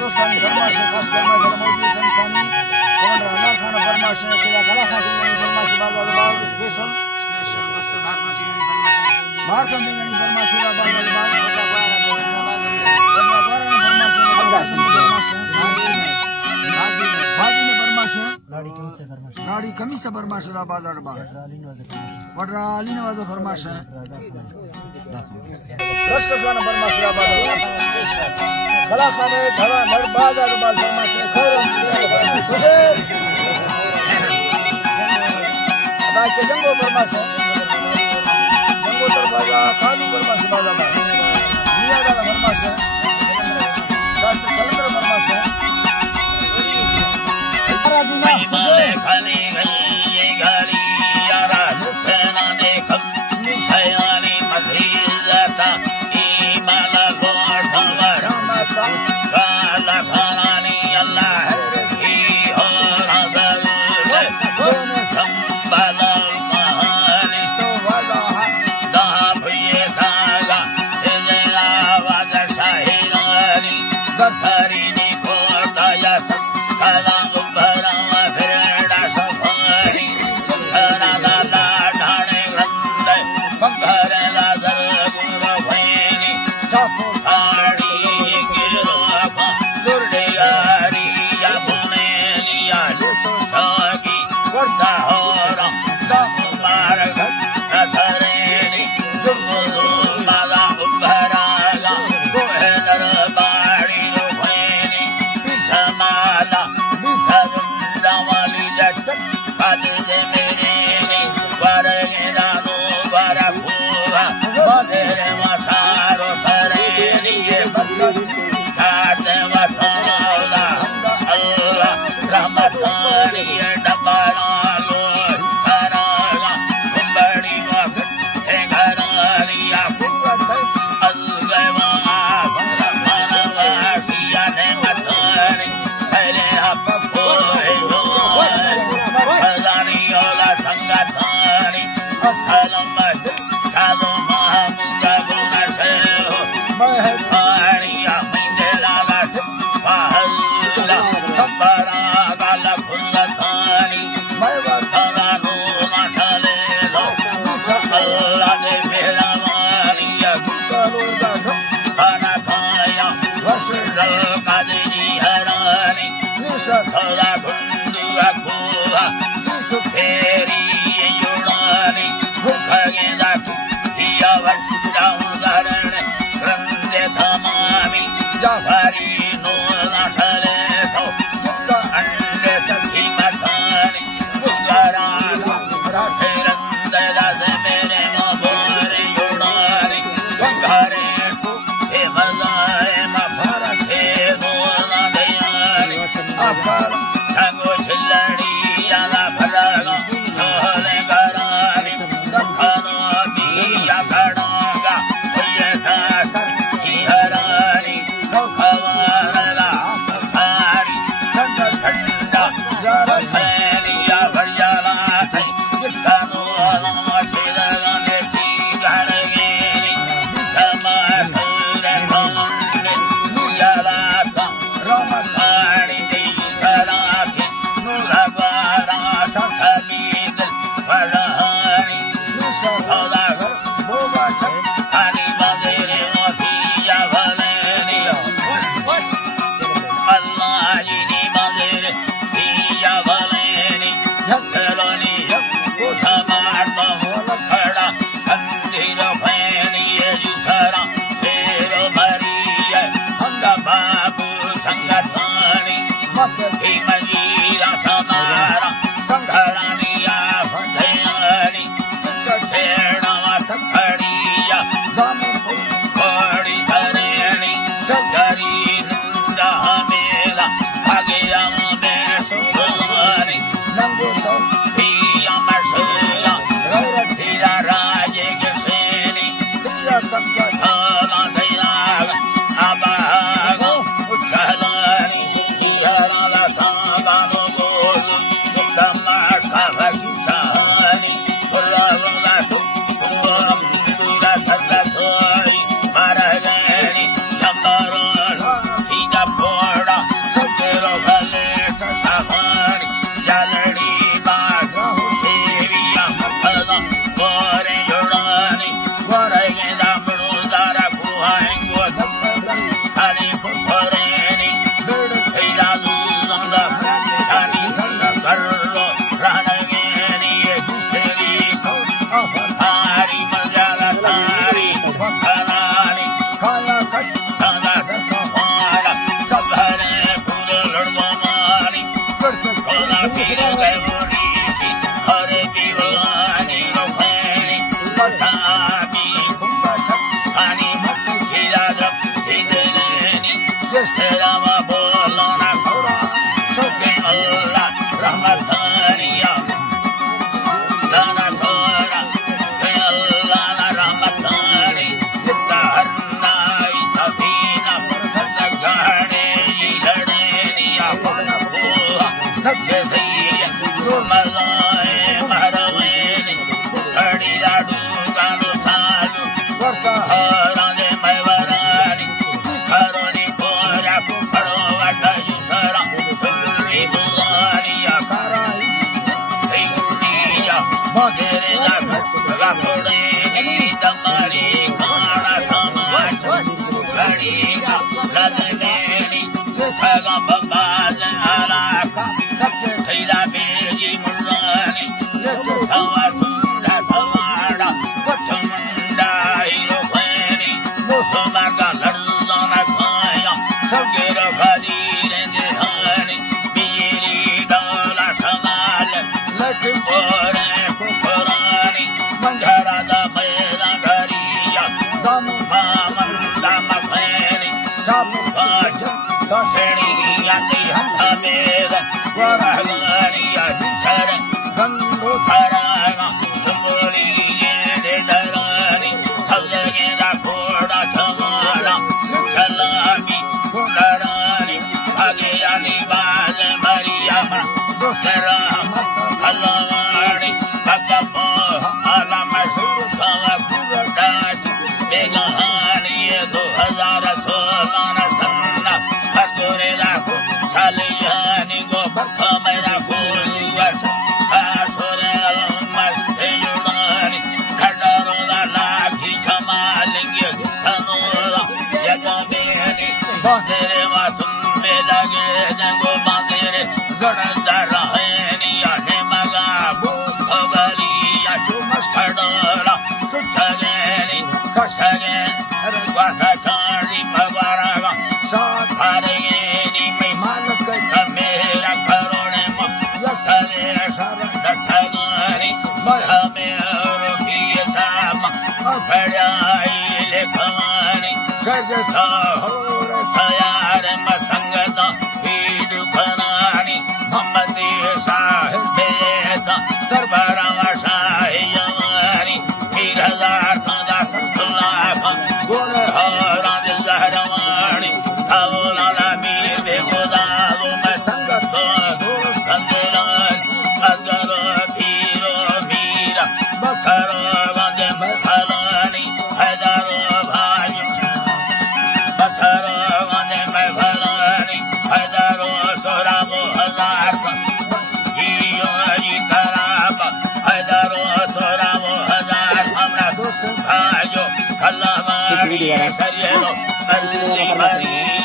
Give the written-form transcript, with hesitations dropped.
दोस्तानी फरमाइश खास कर मैं मौजूद संसानी कौन राना खाना फरमाइश है क्या कला खाती है फरमाइश बाजार बाजार स्पेशल बाहर का नहीं फरमाइश है बाजार गाड़ी कमी से फरमाइश है बाजार बाजार वडराली नवाज फरमाइश है रस का गाना फरमाइश है बाजार कला खाने धड़ा धड़ बाजार बाजार फरमाइश है खैर अदा के जंगो फरमाइश है जंगो तर बाजार खालू फरमाइश बाजार निया वाला फरमाइश है डॉक्टर कलंदर फरमाइश है वाले खाली गई ये गाड़ी यारा दुस्तना देखम निशायानी मधीरता ईमाला गोठवर काला खानी अल्लाह ही हो नजर संभाल महाली तो वाला दाफिए सागा इले आवाज शाहिरानी गसारी नी कोटा या कला Bye. घड़ीगा रजमेनी खगा बबाज आलाका खैरा बेजी मुर्रानी हवा सुंदर सवाड़ा मुंडा हीरो फैनी मुसलमान का लड़ना खाया सबके रखादीर जहानी बिजली डोला संभाल लक्ष्मण कुफरानी मंझरा दा मैदा घरिया दम मंदा मखैनी सब पाछ दसेनी यानी हमेरा वरहनी अधर गंगो धराना बोली ये डरानी सब जगह घोड़ा समाना चलामी डरानी आगे यानी बाज मरिया दूसरा हलवानी भगपो आलम सुखवा कुरदाच बेगहानी 2016 सन्ना हतोरे राखो सालियानी गो बखमेरा गोलुआस आसोरे अलमस्ते युडानी खडरोला लाखी छमालिंगे धनोला जगमेनी तेरे वातुंबे लगे जंगो मांगेरे गणदारा हैनी आने मगा भोगलिया चुमस खडोला सुचगेनी कशगे वाता चारी भगवारागा साथ हारेनी मेहमान का मेरा करोड़े में लसले सारा दसगानी मरहमे रोकी सामा अफड़ाई लेखवानी सजता हो तैयार मसंगता ईद फरानी मोहम्मदी साहिब बेता सरबरावा शाहियानी 3000 का संतलाख गुण हरा जहरवानी थावला मीर बेगुदालो में संगत कंदलान अगर धीरो मीरा बसरो गंजे भलानी हैदरो भाई बसरो गंजे भलानी हैदरो सोरा मोहल्ला जियो जी कराब हैदरो सोरा मोहल्ला हमरा दोस्त भाइयो कलमारी सरियो अल्ली मरी